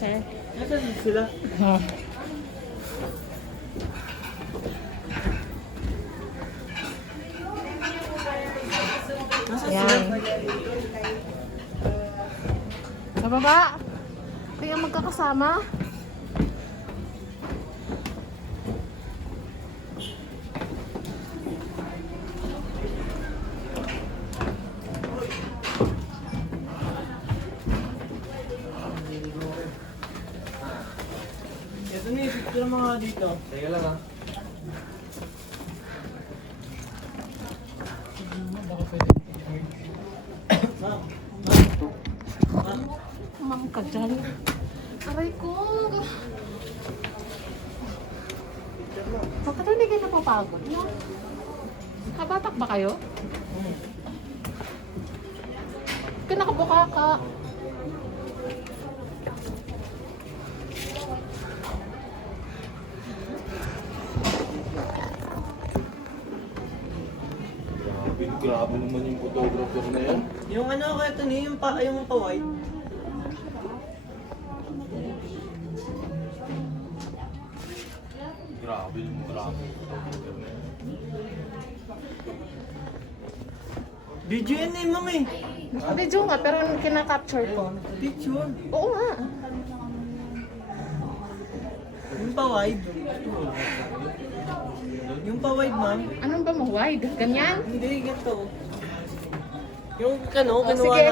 sir. Nasaan sila? Oh. Nasaan Yan. sila? Sa baba. Kaya magkakasama. Ito na yung picture mga dito. Teka lang ha. Ma'am ka dyan. Aray ko. Bakit hindi kayo napapagod? No? Kabatak ba kayo? Kinakabuka ka. Grabe naman yung photographer na yan. Yung ano kaya ito niya, yung pa-white. Grabe yung photographer na yan. Video yan eh, ma'am eh. Video nga, pero kinakapture ko. Picture. Oo nga. Yung pa-wide. Yung pa-wide, ma'am. Anong ba mo? Wide? Ganyan? Hindi, ganito. Yung ano, Oh, kinuha sige.